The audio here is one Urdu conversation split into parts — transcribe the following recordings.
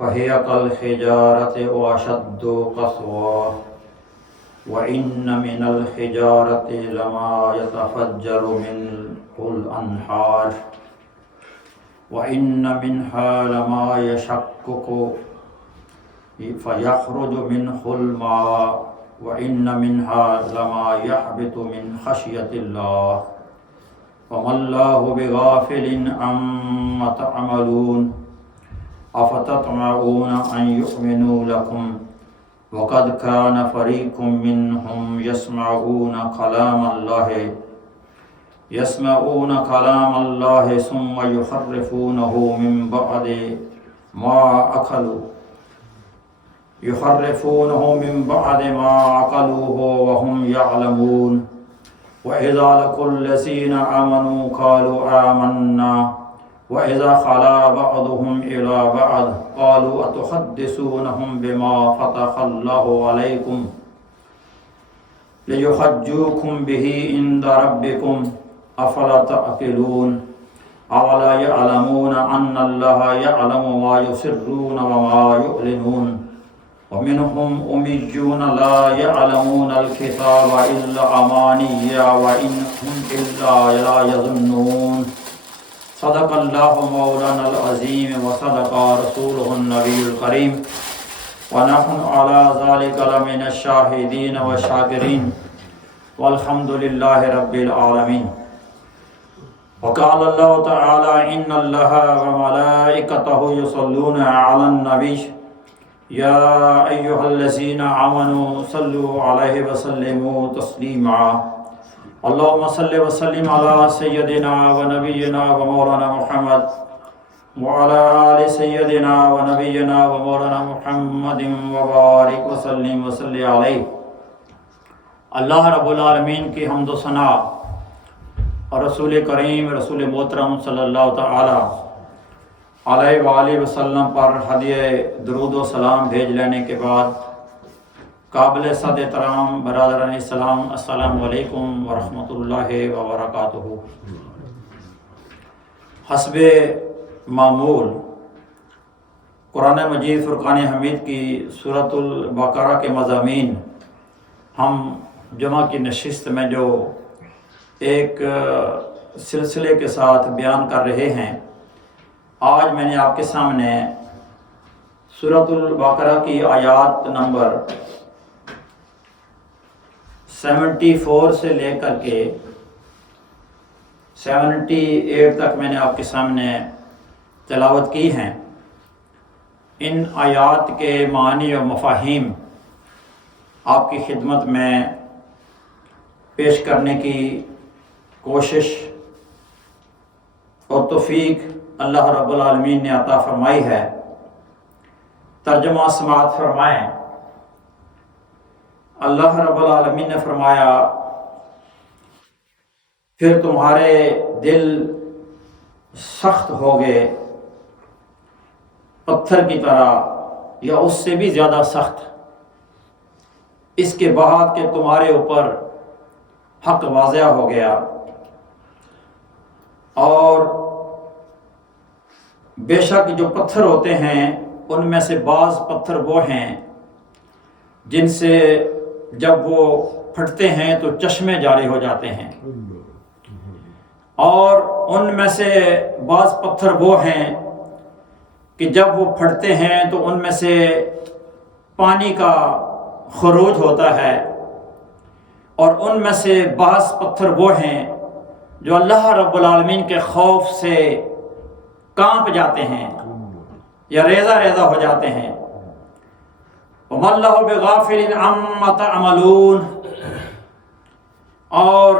فهي كالحجارة أو أشد قسوة وإن من الحجارة لما يتفجر منه الأنهار وإن منها لما يشقق فيخرج منه الماء وإن منها لما يهبط من خشية الله وما الله بغافل عما تعملون أفتطمعون أن يؤمنوا لكم وقد كان فريق منهم يسمعون كلام الله ثم يحرفونه من بعد ما عقلوه وهم يعلمون وإذا لقوا الذين آمنوا قالوا آمنا وإذا خلا بعضهم إلى بعض قالوا أتحدثونهم بما فتح الله عليكم ليحجوكم به عند ربكم أفلا تعقلون أولا يعلمون أن الله يعلم ما يسرون وما يعلنون ومنهم أميون لا يعلمون الكتاب إلا أماني وإن هم إلا لا يظنون صدق اللہ مولانا العظیم وصدق رسولہ النبی الکریم ونحن على ذلك لمن الشاہدین والشاکرین والحمد للہ رب العالمین وقال اللہ تعالی ان اللہ وملائکتہ یصلون علی النبی یا ایہا الذین آمنوا صلوا علیہ وسلموا تسلیما اللهم صل وسلم على سيدنا ونبينا ومولانا محمد وعلى آل سيدنا ونبينا ومولانا محمد وبارك وسلم وصلی علیہ۔ اللہ رب العالمین کی حمد و ثنا اور رسول کریم رسول محترم صلی اللہ تعالی علیہ وآلہ وسلم پر ہدیہ درود و سلام بھیج لینے کے بعد قابل صد احترام برادران اسلام، السلام علیکم ورحمۃ اللہ وبرکاتہ۔ حسب معمول قرآن مجید فرقان حمید کی سورۃ البقرہ کے مضامین ہم جمعہ کی نشست میں جو ایک سلسلے کے ساتھ بیان کر رہے ہیں، آج میں نے آپ کے سامنے سورۃ البقرہ کی آیات نمبر 74 سے لے کر کے 78 تک میں نے آپ کے سامنے تلاوت کی ہیں۔ ان آیات کے معنی و مفاہیم آپ کی خدمت میں پیش کرنے کی کوشش اور توفیق اللہ رب العالمین نے عطا فرمائی ہے۔ ترجمہ سماعت فرمائیں۔ اللہ رب العالمین نے فرمایا، پھر تمہارے دل سخت ہو گئے پتھر کی طرح یا اس سے بھی زیادہ سخت، اس کے بعد کہ تمہارے اوپر حق واضح ہو گیا، اور بے شک جو پتھر ہوتے ہیں ان میں سے بعض پتھر وہ ہیں جن سے جب وہ پھٹتے ہیں تو چشمے جاری ہو جاتے ہیں، اور ان میں سے بعض پتھر وہ ہیں کہ جب وہ پھٹتے ہیں تو ان میں سے پانی کا خروج ہوتا ہے، اور ان میں سے بعض پتھر وہ ہیں جو اللہ رب العالمین کے خوف سے کانپ جاتے ہیں یا ریزہ ریزہ ہو جاتے ہیں۔ وَمَا اللَّهُ بِغَافِلٍ عَمَّا تَعْمَلُونَ، اور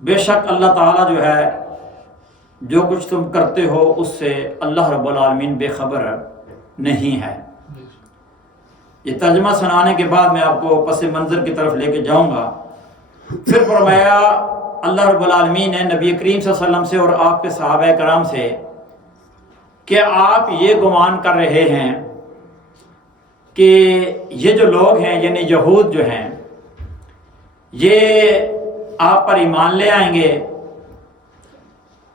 بے شک اللہ تعالیٰ جو ہے جو کچھ تم کرتے ہو اس سے اللہ رب العالمین بے خبر نہیں ہے۔ یہ ترجمہ سنانے کے بعد میں آپ کو پس منظر کی طرف لے کے جاؤں گا۔ پھر فرمایا اللہ رب العالمین نے نبی کریم صلی اللہ علیہ وسلم سے اور آپ کے صحابہ کرام سے کہ آپ یہ گمان کر رہے ہیں کہ یہ جو لوگ ہیں یعنی یہود جو ہیں یہ آپ پر ایمان لے آئیں گے،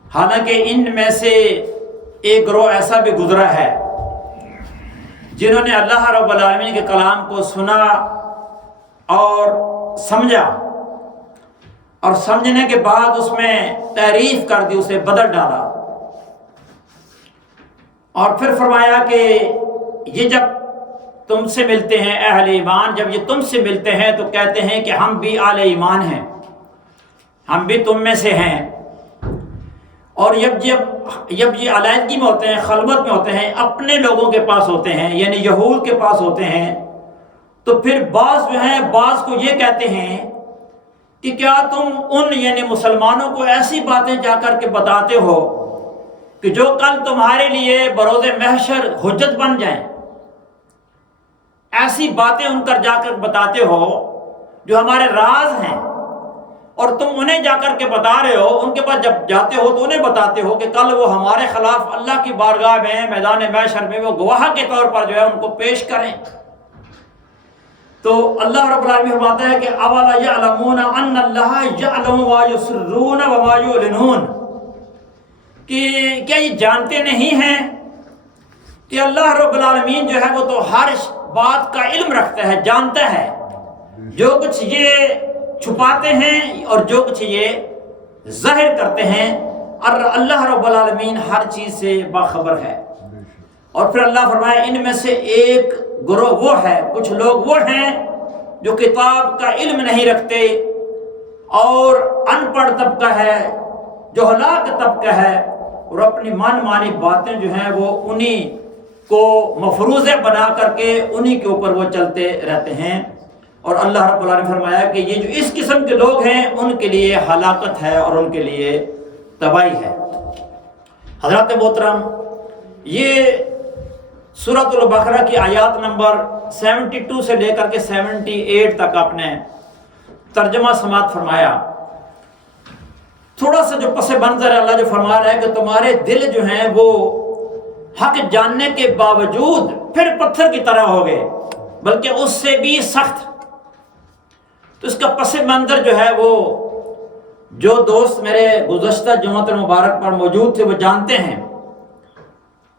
حالانکہ ان میں سے ایک گروہ ایسا بھی گزرا ہے جنہوں نے اللہ رب العالمین کے کلام کو سنا اور سمجھا، اور سمجھنے کے بعد اس میں تحریف کر دی، اسے بدل ڈالا، اور پھر فرمایا کہ یہ جب تم سے ملتے ہیں اہل ایمان، جب یہ تم سے ملتے ہیں تو کہتے ہیں کہ ہم بھی اہل ایمان ہیں، ہم بھی تم میں سے ہیں، اور جب یہ علیحدگی میں ہوتے ہیں، خلوت میں ہوتے ہیں، اپنے لوگوں کے پاس ہوتے ہیں، یعنی یہود کے پاس ہوتے ہیں، تو پھر بعض جو ہیں بعض کو یہ کہتے ہیں کہ کیا تم ان یعنی مسلمانوں کو ایسی باتیں جا کر کے بتاتے ہو کہ جو کل تمہارے لیے بروز محشر حجت بن جائیں، ایسی باتیں ان کر جا کر بتاتے ہو جو ہمارے راز ہیں، اور تم انہیں جا کر کے بتا رہے ہو، ان کے پاس جب جاتے ہو تو انہیں بتاتے ہو کہ کل وہ ہمارے خلاف اللہ کی بارگاہ میں میدان محشر میں وہ گواہ کے طور پر جو ہے ان کو پیش کریں۔ تو اللہ رب العالمین فرماتا ہے کہ اولا یعلمون ان اللہ یعلم ما یسرون وما یعلنون، کہ کیا یہ جانتے نہیں ہیں کہ اللہ رب العالمین جو ہے وہ تو ہر بات کا علم رکھتا ہے، جانتا ہے جو کچھ یہ چھپاتے ہیں اور جو کچھ یہ ظاہر کرتے ہیں، اور اللہ رب العالمین ہر چیز سے باخبر ہے۔ اور پھر اللہ فرمایا ان میں سے ایک گروہ وہ ہے، کچھ لوگ وہ ہیں جو کتاب کا علم نہیں رکھتے اور ان پڑھ طبقہ ہے، جو ہلاک طبقہ ہے، اور اپنی من مانی باتیں جو ہیں وہ انہی کو مفروضے بنا کر کے انہی کے اوپر وہ چلتے رہتے ہیں۔ اور اللہ رب العالمین نے فرمایا کہ یہ جو اس قسم کے لوگ ہیں ان کے لیے ہلاکت ہے اور ان کے لیے تباہی ہے۔ حضرات محترم، یہ سورۃ البقرہ کی آیات نمبر 72 سے لے کر کے 78 تک آپ نے ترجمہ سماعت فرمایا۔ تھوڑا سا جو پس منظر ہے، اللہ جو فرما رہا ہے کہ تمہارے دل جو ہیں وہ حق جاننے کے باوجود پھر پتھر کی طرح ہو گئے، بلکہ اس سے بھی سخت۔ تو اس کا پس منظر جو ہے وہ جو دوست میرے گزشتہ جمعۃ المبارک پر موجود تھے وہ جانتے ہیں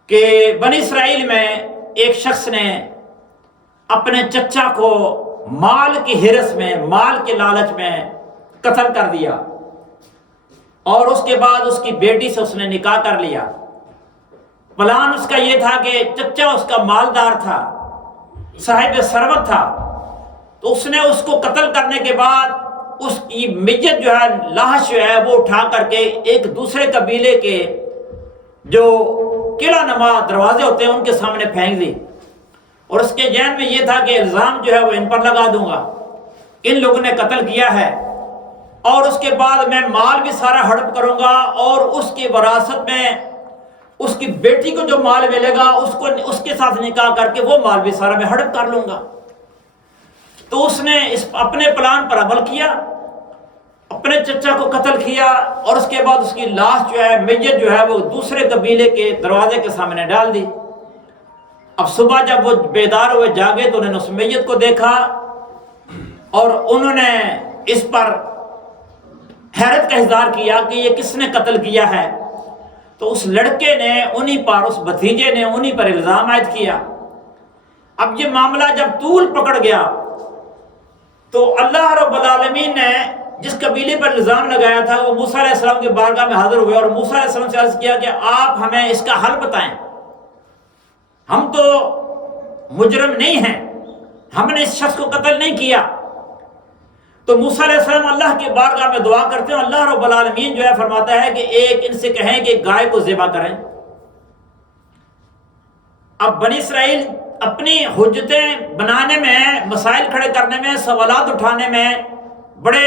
کہ بنی اسرائیل میں ایک شخص نے اپنے چچا کو مال کی ہرس میں، مال کے لالچ میں قتل کر دیا، اور اس کے بعد اس کی بیٹی سے اس نے نکاح کر لیا۔ پلان اس کا یہ تھا کہ چچا اس کا مالدار تھا، صاحب ثروت تھا، تو اس نے اس کو قتل کرنے کے بعد اس کی میت جو ہے، لاش جو ہے وہ اٹھا کر کے ایک دوسرے قبیلے کے جو قلعہ نما دروازے ہوتے ہیں ان کے سامنے پھینک دی، اور اس کے ذہن میں یہ تھا کہ الزام جو ہے وہ ان پر لگا دوں گا، ان لوگوں نے قتل کیا ہے، اور اس کے بعد میں مال بھی سارا ہڑپ کروں گا، اور اس کی وراثت میں اس کی بیٹی کو جو مال ملے گا اس کے ساتھ نکاح کر کے وہ مال بھی سارا میں ہڑپ کر لوں گا۔ تو اس نے اس اپنے پلان پر عمل کیا، اپنے چچا کو قتل کیا، اور اس کے بعد اس کی لاش جو ہے، میت جو ہے وہ دوسرے قبیلے کے دروازے کے سامنے ڈال دی۔ اب صبح جب وہ بیدار ہوئے، جاگے، تو انہوں نے اس میت کو دیکھا اور انہوں نے اس پر حیرت کا اظہار کیا کہ یہ کس نے قتل کیا ہے۔ تو اس لڑکے نے انہی پر، اس بھتیجے نے انہی پر الزام عائد کیا۔ اب یہ معاملہ جب طول پکڑ گیا تو اللہ رب العالمین نے جس قبیلے پر الزام لگایا تھا وہ موسیٰ علیہ السلام کے بارگاہ میں حاضر ہوئے، اور موسیٰ علیہ السلام سے عرض کیا کہ آپ ہمیں اس کا حل بتائیں، ہم تو مجرم نہیں ہیں، ہم نے اس شخص کو قتل نہیں کیا۔ تو موسیٰ علیہ السلام اللہ کے بارگاہ میں دعا کرتے ہیں، اللہ رب العالمین جو ہے فرماتا ہے کہ ایک ان سے کہیں کہ گائے کو ذبح کریں۔ اب بنی اسرائیل اپنی حجتیں بنانے میں، مسائل کھڑے کرنے میں، سوالات اٹھانے میں بڑے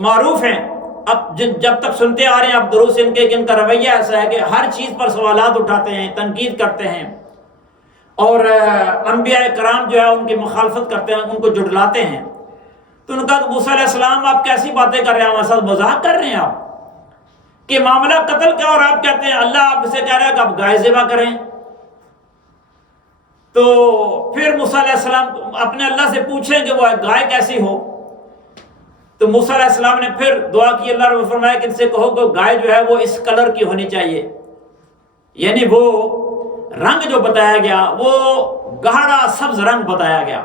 معروف ہیں۔ اب جب تک سنتے آ رہے ہیں اب دروس ان کے، ان کا رویہ ایسا ہے کہ ہر چیز پر سوالات اٹھاتے ہیں، تنقید کرتے ہیں، اور انبیاء کرام جو ہے ان کی مخالفت کرتے ہیں، ان کو جھٹلاتے ہیں۔ تو انہوں نے کہا کہ موسیٰ علیہ السلام آپ کیسی باتیں کر رہے ہیں، ہمارے ساتھ مذاق کر رہے ہیں آپ، کہ معاملہ قتل کا اور آپ کہتے ہیں اللہ آپ سے کہہ رہا ہے کہ آپ گائے ذبح کریں۔ تو پھر موسیٰ علیہ السلام اپنے اللہ سے پوچھیں کہ وہ گائے کیسی ہو۔ تو موسیٰ علیہ السلام نے پھر دعا کی، اللہ نے فرمایا کہ ان سے کہو کہ گائے جو ہے وہ اس کلر کی ہونی چاہیے، یعنی وہ رنگ جو بتایا گیا وہ گہرا سبز رنگ بتایا گیا،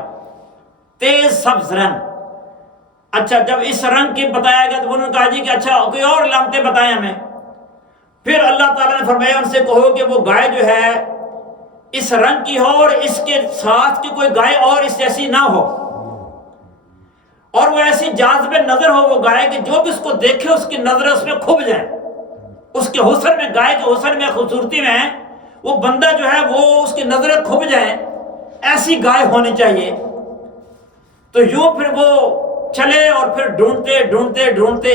تیز سبز رنگ۔ اچھا جب اس رنگ کی بتایا گیا تو انہوں نے کہا جی کہ اچھا کوئی اور علامتیں بتائیں ہمیں۔ پھر اللہ تعالیٰ نے فرمایا ان سے کہو کہ وہ گائے جو ہے اس رنگ کی ہو اور اس کے ساتھ کی کوئی گائے اور اس جیسی نہ ہو، اور وہ ایسی جاذب نظر ہو وہ گائے کہ جو بھی اس کو دیکھے اس کی نظریں اس میں کھب جائیں، اس کے حسن میں، گائے کے حسن میں، خوبصورتی میں وہ بندہ جو ہے وہ اس کی نظریں کھب جائیں، ایسی گائے ہونی چاہیے۔ تو یوں پھر وہ چلے اور پھر ڈھونڈتے ڈھونڈتے ڈھونڈتے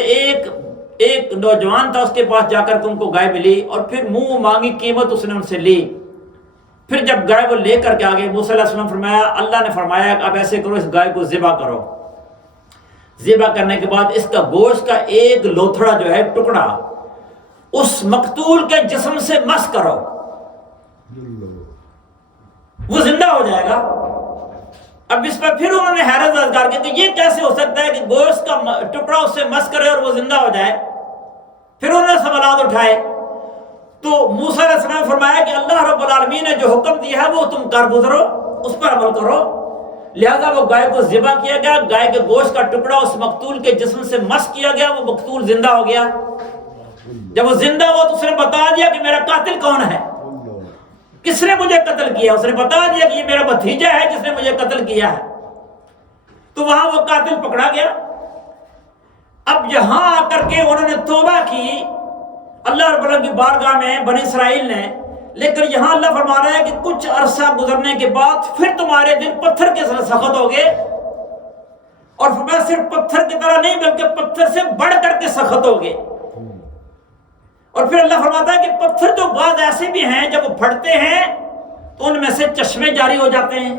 ایک نوجوان تھا، اس کے پاس جا کر ان کو گائے ملی اور پھر منہ مانگی قیمت اس نے ان سے لی۔ پھر جب گائے وہ لے کر کے آگے موسیٰ علیہ السلام فرمایا، اللہ نے فرمایا کہ اب ایسے کرو، اس گائے کو ذبح کرو۔ ذبح کرنے کے بعد اس کا گوشت کا ایک لوتھڑا جو ہے ٹکڑا اس مقتول کے جسم سے مس کرو، وہ زندہ ہو جائے گا۔ اب اس پر پھر انہوں نے حیرت اظہار کی کہ یہ کیسے ہو سکتا ہے کہ گوشت کا ٹکڑا اس سے مس کرے اور وہ زندہ ہو جائے۔ پھر انہوں نے سوالات اٹھائے تو موسیٰ علیہ السلام نے فرمایا کہ اللہ رب العالمین نے جو حکم دیا ہے وہ تم کر گزرو، اس پر عمل کرو۔ لہذا وہ گائے کو ذبح کیا گیا، گائے کے گوشت کا ٹکڑا اس مقتول کے جسم سے مس کیا گیا، وہ مقتول زندہ ہو گیا۔ جب وہ زندہ ہوا تو اس نے بتا دیا کہ میرا قاتل کون ہے، کس نے مجھے قتل کیا۔ اس نے بتا دیا کہ یہ میرا بھتیجا ہے جس نے مجھے قتل کیا ہے۔ تو وہاں وہ قاتل پکڑا گیا۔ اب یہاں آ کر کے انہوں نے توبہ کی اللہ رب العالمین کی بارگاہ میں بنی اسرائیل نے، لیکن یہاں اللہ فرما رہا ہے کہ کچھ عرصہ گزرنے کے بعد پھر تمہارے دل پتھر کے سخت ہو گئے، اور فرمایا صرف پتھر کی طرح نہیں بلکہ پتھر سے بڑھ کر کے سخت ہو گئے۔ اور پھر اللہ فرماتا ہے کہ پتھر تو بعض ایسے بھی ہیں جب وہ پھٹتے ہیں تو ان میں سے چشمے جاری ہو جاتے ہیں۔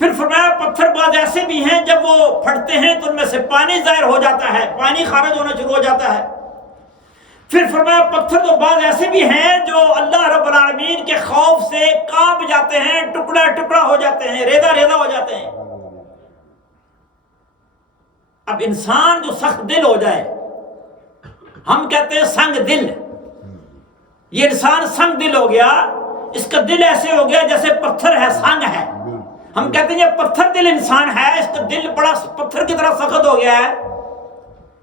پھر فرمایا پتھر بعض ایسے بھی ہیں جب وہ پھٹتے ہیں تو ان میں سے پانی ظاہر ہو جاتا ہے، پانی خارج ہونا شروع ہو جاتا ہے۔ پھر فرمایا پتھر تو بعض ایسے بھی ہیں جو اللہ رب العالمین کے خوف سے کانپ جاتے ہیں، ٹکڑا ٹکڑا ہو جاتے ہیں، ریزہ ریزہ ہو جاتے ہیں۔ اب انسان جو سخت دل ہو جائے، ہم کہتے ہیں سنگ دل، یہ انسان سنگ دل ہو گیا، اس کا دل ایسے ہو گیا جیسے پتھر ہے، سنگ ہے۔ ہم کہتے ہیں یہ پتھر دل انسان ہے، اس کا دل بڑا پتھر کی طرح سخت ہو گیا ہے،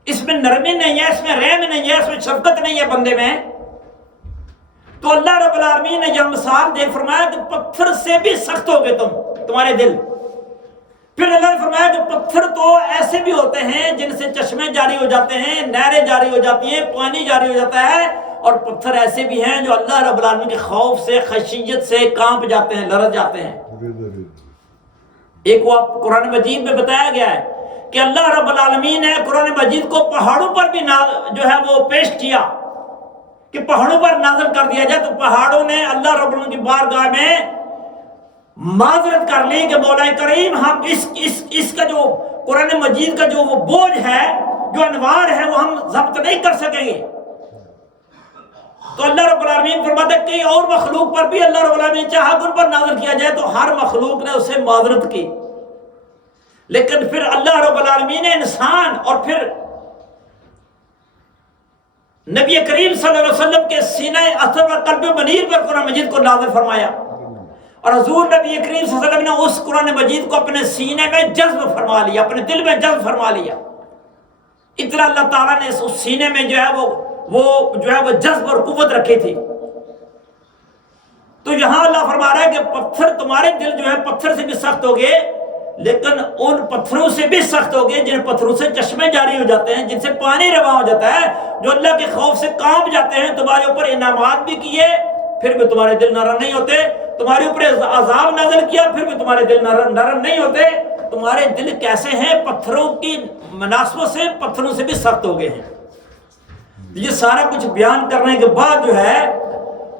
اس میں نرمی نہیں ہے، اس میں رحم نہیں ہے، اس میں شفقت نہیں ہے بندے میں۔ تو اللہ رب العالمین نے یہ مثال دے فرمایا کہ پتھر سے بھی سخت ہو گئے تمہارے دل۔ پھر اللہ نے فرمایا کہ پتھر تو ایسے بھی ہوتے ہیں جن سے چشمے جاری ہو جاتے ہیں، نہریں جاری ہو جاتی ہیں، پانی جاری ہو جاتا ہے، اور پتھر ایسے بھی ہیں جو اللہ رب العالمین کے خوف سے، خشیت سے کانپ جاتے ہیں، لرز جاتے ہیں۔ ایک وہ قرآن مجید میں بتایا گیا ہے کہ اللہ رب العالمین نے قرآن مجید کو پہاڑوں پر بھی جو ہے وہ پیش کیا کہ پہاڑوں پر نازل کر دیا جائے، تو پہاڑوں نے اللہ رب العالمین کی بارگاہ میں معذرت کر لی کہ مولا کریم ہم اس کا جو قرآن مجید کا جو وہ بوجھ ہے، جو انوار ہے، وہ ہم ضبط نہیں کر سکیں گے۔ تو اللہ رب العالمین فرماتا ہے کہ اور مخلوق پر بھی اللہ رب العالمین چاہا کہ ان پر نازل کیا جائے تو ہر مخلوق نے اسے معذرت کی، لیکن پھر اللہ رب العالمین نے انسان اور پھر نبی کریم صلی اللہ علیہ وسلم کے سینہ اثر و قلب منیر پر قرآن مجید کو نازل فرمایا، اور حضور نبی کریم صلی اللہ علیہ وسلم نے اس قرآن مجید کو اپنے سینے میں جذب فرما لیا، اپنے دل میں جذب فرما لیا۔ اتنا اللہ تعالیٰ نے اس سینے میں جو ہے وہ جذب اور قوت رکھی تھی۔ تو یہاں اللہ فرما رہا ہے کہ پتھر، تمہارے دل جو ہے پتھر سے بھی سخت ہو گئے، لیکن ان پتھروں سے بھی سخت ہو گئے جن پتھروں سے چشمے جاری ہو جاتے ہیں، جن سے پانی رواں ہو جاتا ہے، جو اللہ کے خوف سے کانپ جاتے ہیں۔ تمہارے اوپر انعامات بھی کیے پھر بھی تمہارے دل نرم نہیں ہوتے، تمہارے اوپر عذاب نازل کیا پھر بھی تمہارے دل نرم نہیں ہوتے۔ تمہارے دل کیسے ہیں؟ پتھروں کی مناسبت سے پتھروں سے بھی سخت ہو گئے ہیں۔ یہ سارا کچھ بیان کرنے کے بعد جو ہے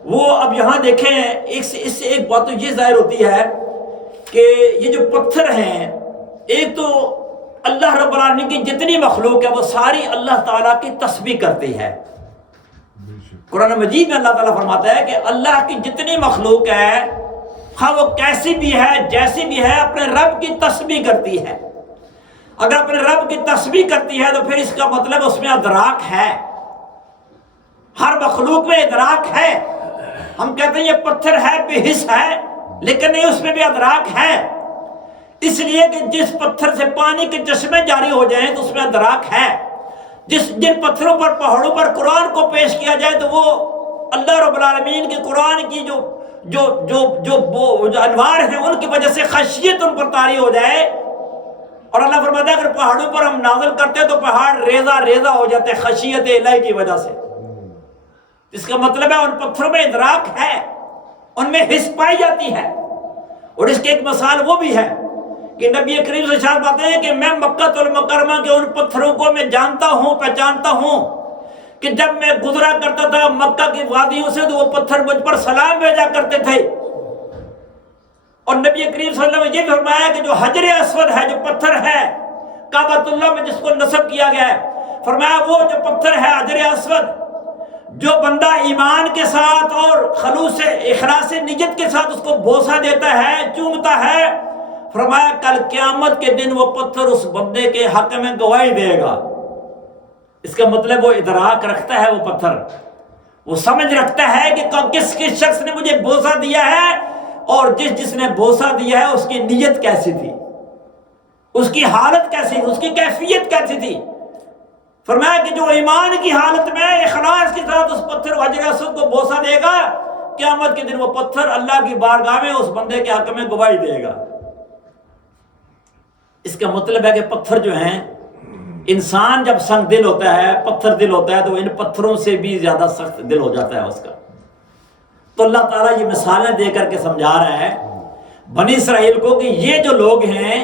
وہ اب یہاں دیکھیں، اس سے ایک بات تو یہ ظاہر ہوتی ہے کہ یہ جو پتھر ہیں، ایک تو اللہ رب العالمین کی جتنی مخلوق ہے وہ ساری اللہ تعالیٰ کی تسبیح کرتی ہے۔ قرآن مجید میں اللہ تعالیٰ فرماتا ہے کہ اللہ کی جتنی مخلوق ہے، ہاں وہ کیسی بھی ہے، جیسی بھی ہے، اپنے رب کی تسبیح کرتی ہے۔ اگر اپنے رب کی تسبیح کرتی ہے تو پھر اس کا مطلب اس میں ادراک ہے، ہر مخلوق میں ادراک ہے۔ ہم کہتے ہیں یہ پتھر ہے بے حس ہے، لیکن نہیں، اس میں بھی ادراک ہے، اس لیے کہ جس پتھر سے پانی کے چشمے جاری ہو جائیں تو اس میں ادراک ہے۔ جن پتھروں پر، پہاڑوں پر قرآن کو پیش کیا جائے تو وہ اللہ رب العالمین کے قرآن کی جو انوار ہیں ان کی وجہ سے خشیت ان پر طاری ہو جائے، اور اللہ فرماتا ہے اگر پہاڑوں پر ہم نازل کرتے تو پہاڑ ریزہ ریزہ ہو جاتے خشیت الہی کی وجہ سے۔ اس کا مطلب ہے ان پتھروں میں ادراک ہے، ان میں حس پائی جاتی ہے۔ اور اس کی ایک مثال وہ بھی ہے کہ نبی کریم صلی اللہ علیہ وسلم بتاتے ہیں کہ میں مکہ المکرمہ کے ان پتھروں کو میں جانتا ہوں، پہچانتا ہوں کہ جب میں گزرا کرتا تھا مکہ کی وادیوں سے تو وہ پتھر مجھ پر سلام بھیجا کرتے تھے۔ اور نبی کریم صلی اللہ علیہ وسلم نے یہ فرمایا کہ جو حجر اسود ہے، جو پتھر ہے کعبۃ اللہ میں جس کو نصب کیا گیا ہے، فرمایا وہ جو پتھر ہے حجر اسود، جو بندہ ایمان کے ساتھ اور خلوص اخلاص نیت کے ساتھ اس کو بوسہ دیتا ہے، چومتا ہے، فرمایا کل قیامت کے دن وہ پتھر اس بندے کے حق میں گواہی دے گا۔ اس کا مطلب وہ ادراک رکھتا ہے، وہ پتھر وہ سمجھ رکھتا ہے کہ کس کس شخص نے مجھے بوسہ دیا ہے، اور جس نے بوسہ دیا ہے اس کی نیت کیسی تھی، اس کی حالت کیسی تھی، اس کی کیفیت کیسی تھی۔ فرمایا کہ جو ایمان کی حالت میں اخلاص کے ساتھ اس پتھر حجر اسود کو بوسہ دے گا، قیامت کے دن وہ پتھر اللہ کی بارگاہ میں اس بندے کے حق میں گواہی دے گا۔ اس کا مطلب ہے کہ پتھر جو ہیں، انسان جب سنگ دل ہوتا ہے، پتھر دل ہوتا ہے، تو ان پتھروں سے بھی زیادہ سخت دل ہو جاتا ہے اس کا۔ تو اللہ تعالیٰ یہ مثالیں دے کر کے سمجھا رہا ہے بنی اسرائیل کو کہ یہ جو لوگ ہیں،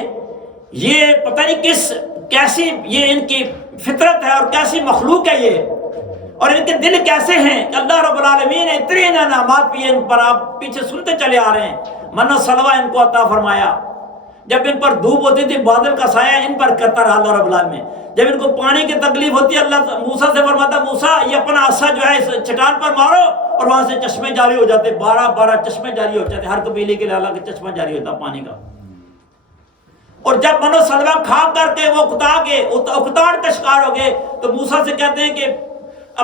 یہ پتہ نہیں کیسی یہ ان کی فطرت ہے اور کیسی مخلوق ہے یہ، اور ان کے دل کیسے ہیں۔ اللہ رب العالمین نے اتنے انعامات بھی ان پر آپ پیچھے سنتے چلے آ رہے ہیں۔ منہ سلوہ ان کو عطا فرمایا، جب ان پر دھوپ ہوتی تھی بادل کا سایہ ان پر کرتا رہا اللہ رب العالمین۔ جب ان کو پانی کی تکلیف ہوتی ہے اللہ موسیٰ سے فرماتا موسیٰ یہ اپنا عصا جو ہے اس چٹان پر مارو، اور وہاں سے چشمے جاری ہو جاتے، 12 چشمے جاری ہو جاتے، ہر قبیلے کے لیے اللہ کا چشمہ جاری ہوتا پانی کا۔ اور جب منو سلوہ کھا کر کے وہ اکتاڑ کا شکار ہو گئے تو موسیٰ سے کہتے ہیں کہ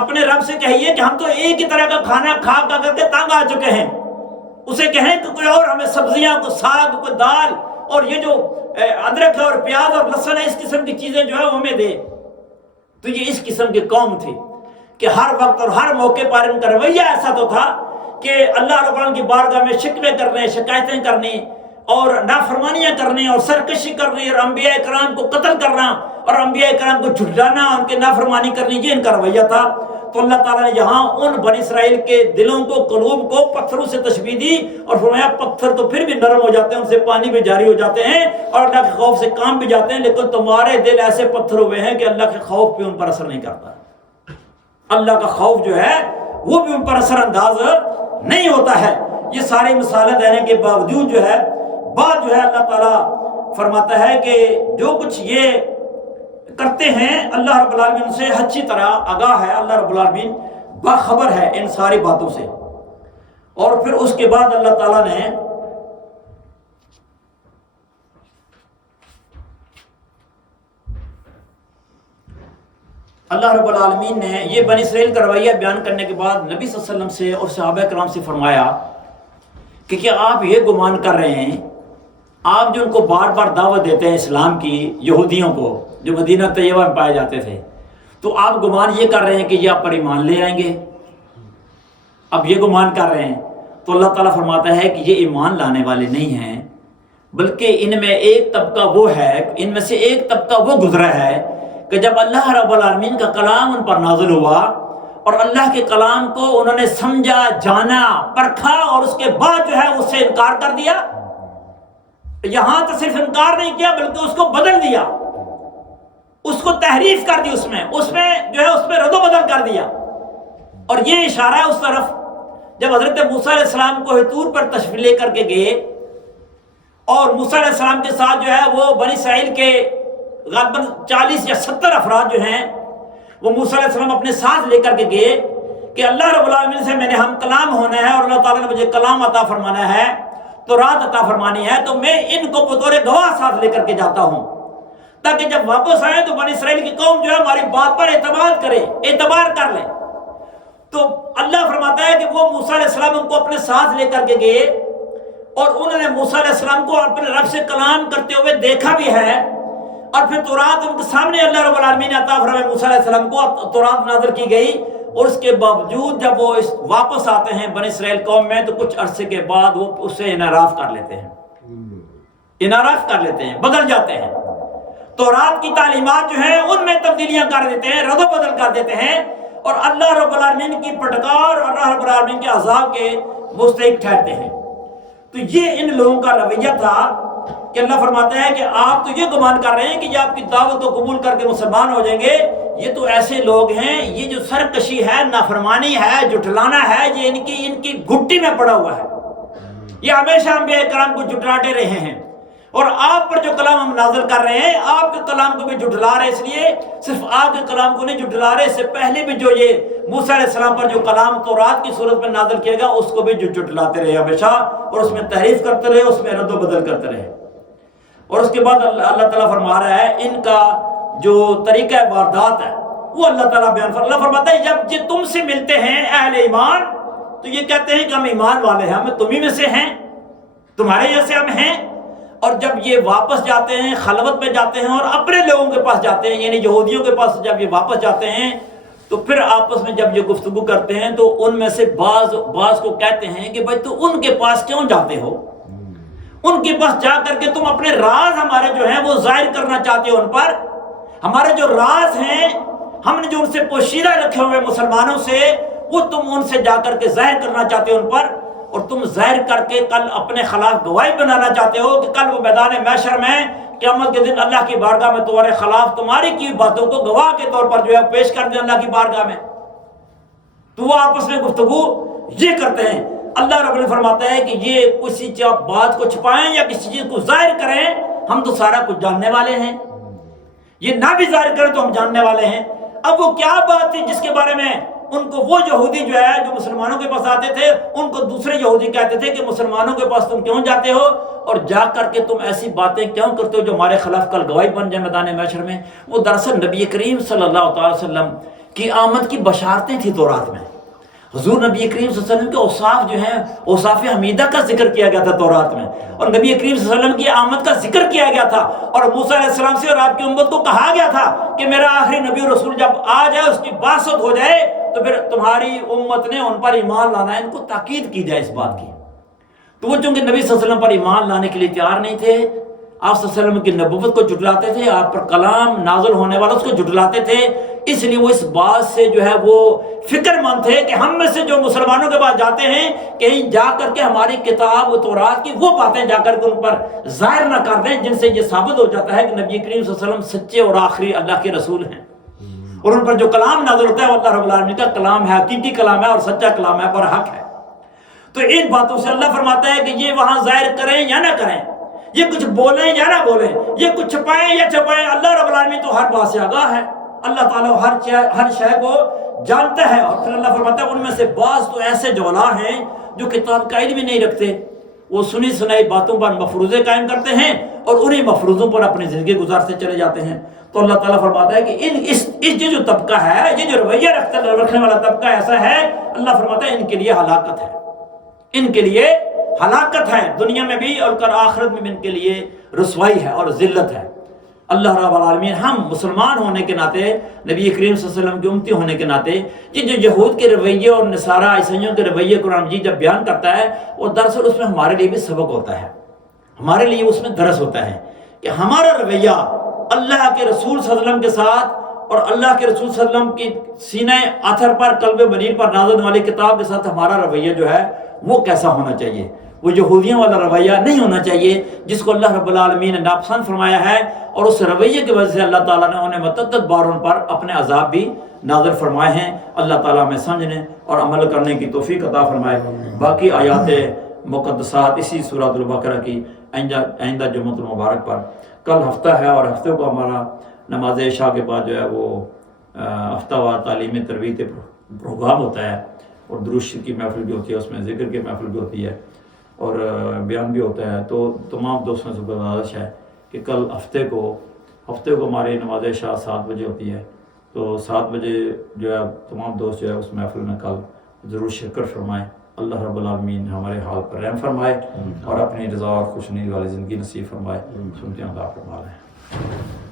اپنے رب سے کہیے کہ ہم تو ایک ہی طرح کا کھانا کھا کر کے تنگ آ چکے ہیں، اسے کہیں کہ کوئی اور ہمیں سبزیاں، کوئی ساگ، کوئی دال، اور یہ جو ادرک ہے اور پیاز اور لہسن ہے، اس قسم کی چیزیں جو ہے وہ ہمیں دے۔ تو یہ اس قسم کی قوم تھی کہ ہر وقت اور ہر موقع پر ان کا رویہ ایسا تو تھا کہ اللہ رب العالمین کی بارگاہ میں شکوے کرنے، شکایتیں کرنی، اور نافرمانیاں کرنی، اور سرکشی کرنی، اور انبیاء کرام کو قتل کرنا، اور انبیاء کرام کو جھٹلانا، ان کے نافرمانی کرنی، یہ ان کا رویہ تھا۔ تو اللہ تعالیٰ نے یہاں ان بنی اسرائیل کے دلوں کو، قلوب کو پتھروں سے تشبیہ دی، اور فرمایا پتھر تو پھر بھی نرم ہو جاتے ہیں، ان سے پانی بھی جاری ہو جاتے ہیں، اور اللہ کے خوف سے کام بھی جاتے ہیں، لیکن تمہارے دل ایسے پتھر ہوئے ہیں کہ اللہ کے خوف بھی ان پر اثر نہیں کرتا۔ اللہ کا خوف جو ہے وہ بھی ان پر اثر انداز نہیں ہوتا ہے۔ یہ ساری مثالیں دینے کے باوجود جو ہے بعد جو ہے اللہ تعالیٰ فرماتا ہے کہ جو کچھ یہ کرتے ہیں اللہ رب العالمین سے اچھی طرح آگاہ ہے، اللہ رب العالمین باخبر ہے ان ساری باتوں سے۔ اور پھر اس کے بعد اللہ تعالیٰ نے اللہ رب العالمین نے یہ بنی اسرائیل کا رویہ بیان کرنے کے بعد نبی صلی اللہ علیہ وسلم سے اور صحابہ کرام سے فرمایا کہ کیا آپ یہ گمان کر رہے ہیں، آپ جو ان کو بار بار دعوت دیتے ہیں اسلام کی، یہودیوں کو جو مدینہ طیبہ میں پائے جاتے تھے، تو آپ گمان یہ کر رہے ہیں کہ یہ آپ پر ایمان لے آئیں گے؟ اب یہ گمان کر رہے ہیں تو اللہ تعالیٰ فرماتا ہے کہ یہ ایمان لانے والے نہیں ہیں، بلکہ ان میں ایک طبقہ وہ ہے، ان میں سے ایک طبقہ وہ گزرا ہے کہ جب اللہ رب العالمین کا کلام ان پر نازل ہوا اور اللہ کے کلام کو انہوں نے سمجھا، جانا، پرکھا، اور اس کے بعد جو ہے اس سے انکار کر دیا۔ یہاں تو صرف انکار نہیں کیا بلکہ اس کو بدل دیا، اس کو تحریف کر دی، اس میں جو ہے اس میں رد و بدل کر دیا۔ اور یہ اشارہ ہے اس طرف جب حضرت موسیٰ علیہ السلام کو طور پر تشریف لے کر کے گئے، اور موسیٰ علیہ السلام کے ساتھ جو ہے وہ بنی اسرائیل کے غالباً 40 یا 70 افراد جو ہیں وہ موسیٰ علیہ السلام اپنے ساتھ لے کر کے گئے کہ اللہ رب العالمین سے میں نے ہم کلام ہونا ہے، اور اللہ تعالیٰ نے مجھے کلام عطا فرمانا ہے، تو رات عطا فرمانی ہے، تو میں ان کو بطور گواہ ساتھ لے کر کے جاتا ہوں، تاکہ جب واپس آئیں تو بنی اسرائیل کی قوم جو ہے ہماری بات پر اعتبار کرے، اعتبار کر لے۔ تو اللہ فرماتا فرماتا ہے کہ وہ موسیٰ علیہ السلام ان کو اپنے ساتھ لے کر کے گئے اور انہوں نے موسیٰ علیہ السلام کو اپنے رب سے کلام کرتے ہوئے دیکھا بھی ہے، اور پھر تورات ان کے سامنے اللہ رب العالمین نے عطا فرمایا، موسیٰ علیہ السلام کو تورات نازل کی گئی، اور اس کے باوجود جب وہ واپس آتے ہیں بنی اسرائیل قوم میں تو کچھ عرصے کے بعد وہ اس سے انحراف کر لیتے ہیں، بدل جاتے ہیں، تورات کی تعلیمات جو ہیں ان میں تبدیلیاں کر دیتے ہیں، رد و بدل کر دیتے ہیں، اور اللہ رب العالمین کی پھٹکار اور اللہ رب العالمین کے عذاب کے مستحق ٹھہرتے ہیں۔ تو یہ ان لوگوں کا رویہ تھا کہ اللہ فرماتا ہے کہ آپ تو یہ گمان کر رہے ہیں کہ یہ آپ کی دعوت کو قبول کر کے مسلمان ہو جائیں گے، یہ تو ایسے لوگ ہیں، یہ جو سرکشی ہے، نافرمانی ہے، جھٹلانا ہے، یہ ان کی گھٹی میں پڑا ہوا ہے، یہ ہمیشہ انبیاء کرام کو جھٹلاتے رہے ہیں، اور آپ پر جو کلام ہم نازل کر رہے ہیں آپ کے کلام کو بھی جھٹلا رہے، اس لیے صرف آپ کے کلام کو نہیں جھٹلا رہے، اس سے پہلے بھی جو یہ موسیٰ علیہ السلام پر جو کلام تورات کی صورت میں نازل کیا گیا اس کو بھی جھٹلاتے رہے ہمیشہ، اور اس میں تحریف کرتے رہے، اس میں رد و بدل کرتے رہے۔ اور اس کے بعد اللہ تعالیٰ فرما رہا ہے ان کا جو طریقہ واردات ہے وہ اللہ تعالیٰ اللہ فرماتا ہے جب یہ تم سے ملتے ہیں اہل ایمان تو یہ کہتے ہیں کہ ہم ایمان والے ہیں، ہم تمہیں میں سے ہیں، تمہارے جیسے ہم ہیں، اور جب یہ واپس جاتے ہیں خلوت پہ جاتے ہیں اور اپنے لوگوں کے پاس جاتے ہیں، یعنی یہودیوں کے پاس جب یہ واپس جاتے ہیں تو پھر آپس میں جب یہ گفتگو کرتے ہیں تو ان میں سے بعض کو کہتے ہیں کہ بھائی تو ان کے پاس کیوں جاتے ہو، ان کے پاس جا کر کے تم اپنے راز ہمارے جو ہیں وہ ظاہر کرنا چاہتے ہو، ان پر ہمارے جو راز ہیں ہم نے جو ان سے پوشیدہ رکھے ہوئے مسلمانوں سے وہ تم ان سے جا کر کے ظاہر کرنا چاہتے ہو ان پر، اور تم ظاہر کر کے کل اپنے خلاف گواہی بنانا چاہتے ہو کہ کل وہ میدان محشر میں قیامت کے دن اللہ کی بارگاہ میں تمہارے خلاف تمہاری کی باتوں کو گواہ کے طور پر جو ہے پیش کر دیں اللہ کی بارگاہ میں۔ تو وہ آپس میں گفتگو یہ کرتے ہیں۔ اللہ رب نے فرماتا ہے کہ یہ کسی بات کو چھپائیں یا کسی چیز کو ظاہر کریں، ہم تو سارا کچھ جاننے والے ہیں، یہ نہ بھی ظاہر کریں تو ہم جاننے والے ہیں۔ اب وہ کیا بات تھی جس کے بارے میں ان کو وہ یہودی جو ہے جو مسلمانوں کے پاس آتے تھے ان کو دوسرے یہودی کہتے تھے کہ مسلمانوں کے پاس تم کیوں جاتے ہو اور جا کر کے تم ایسی باتیں کیوں کرتے ہو جو ہمارے خلاف کل گواہی بن جائے میدان محشر میں؟ وہ دراصل نبی کریم صلی اللہ تعالی وسلم کی آمد کی بشارتیں تھیں تورات میں۔ حضور نبی کریم صلی اللہ علیہ وسلم کے اوصاف جو ہیں اوصاف حمیدہ کا ذکر کیا گیا تھا تورات میں، اور نبی کریم صلی اللہ علیہ وسلم کی آمد کا ذکر کیا گیا تھا، اور موسیٰ علیہ السلام سے اور آپ کی امت کو کہا گیا تھا کہ میرا آخری نبی اور رسول جب آ جائے اس کی بعثت ہو جائے تو پھر تمہاری امت نے ان پر ایمان لانا ہے، ان کو تاکید کی جائے اس بات کی۔ تو وہ چونکہ نبی صلی اللہ علیہ وسلم پر ایمان لانے کے لیے تیار نہیں تھے، آپ صلی اللہ علیہ وسلم کی نبوت کو جھٹلاتے تھے، آپ پر کلام نازل ہونے والا اس کو جھٹلاتے تھے، اس لیے وہ اس بات سے جو ہے وہ فکر مند تھے کہ ہم میں سے جو مسلمانوں کے پاس جاتے ہیں کہیں جا کر کے ہماری کتاب و تورات کی وہ باتیں جا کر کے ان پر ظاہر نہ کر دیں جن سے یہ ثابت ہو جاتا ہے کہ نبی کریم صلی اللہ علیہ وسلم سچے اور آخری اللہ کے رسول ہیں، اور ان پر جو کلام نازل ہوتا ہے وہ اللہ رب العالمین کا کلام ہے، حقیقی کلام ہے اور سچا کلام ہے، پر حق ہے۔ تو ان باتوں سے اللہ فرماتا ہے کہ یہ وہاں ظاہر کریں یا نہ کریں، یہ کچھ بولیں یا نہ بولیں، یہ کچھ چھپائیں یا چھپائیں، اللہ رب العالمین تو ہر بات سے آگاہ ہے، اللہ تعالیٰ ہر شے کو جانتا ہے۔ اور پھر اللہ فرماتا ہے ان میں سے بعض تو ایسے جولا ہیں جو کتاب کا علم ہی نہیں رکھتے، وہ سنی سنائی باتوں پر مفروضے قائم کرتے ہیں اور انہی مفروضوں پر اپنی زندگی گزارتے چلے جاتے ہیں۔ تو اللہ تعالیٰ فرماتا ہے کہ اس جو طبقہ ہے، یہ جو رویہ رکھنے والا طبقہ ایسا ہے، اللہ فرماتا ہے ان کے لیے ہلاکت ہے، ان کے لیے ہلاکت ہے، دنیا میں بھی اور کل آخرت میں بھی ان کے لیے رسوائی ہے اور ذلت ہے۔ اللہ رب العالمین ہم مسلمان ہونے کے ناطے، نبی کریم صلی اللہ علیہ وسلم کی امتی ہونے کے ناطے، یہ جو یہود کے رویے اور نصارہ عیسائیوں کے رویے قرآن مجید جب بیان کرتا ہے وہ دراصل اس میں ہمارے لیے بھی سبق ہوتا ہے، ہمارے لیے اس میں درس ہوتا ہے کہ ہمارا رویہ اللہ کے رسول صلی اللہ علیہ وسلم کے ساتھ اور اللہ کے رسول صلی اللہ علیہ وسلم کی سینہ اطہر پر قلب منیر پر نازل ہونے والی کتاب کے ساتھ ہمارا رویہ جو ہے وہ کیسا ہونا چاہیے؟ وہ یہودیوں والا رویہ نہیں ہونا چاہیے جس کو اللہ رب العالمین نے ناپسند فرمایا ہے، اور اس رویے کی وجہ سے اللہ تعالیٰ نے انہیں متعدد بار ان پر اپنے عذاب بھی نازل فرمائے ہیں۔ اللہ تعالیٰ ہمیں سمجھنے اور عمل کرنے کی توفیق عطا فرمائے۔ باقی آیات مقدسات اسی سورۃ البقرہ کی آئندہ جمعۃ المبارک پر، کل ہفتہ ہے اور ہفتے کو ہمارا نماز عشاء کے بعد جو ہے وہ ہفتہ وار تعلیمی تربیت پروگرام ہوتا ہے، اور درود شریف کی محفل بھی ہوتی ہے، اس میں ذکر کی محفل بھی ہوتی ہے اور بیان بھی ہوتا ہے۔ تو تمام دوستوں سے گزارش ہے کہ کل ہفتے کو ہماری نماز عشاء 7 بجے ہوتی ہے، تو 7 بجے جو ہے تمام دوست جو ہے اس محفل میں کل ضرور شرکت فرمائیں۔ اللہ رب العالمین ہمارے حال پر رحم فرمائے اور اپنی رضا اور خوشنودی والی زندگی نصیب فرمائے۔ سنتے ہیں، اللہ فرما رہے ہیں۔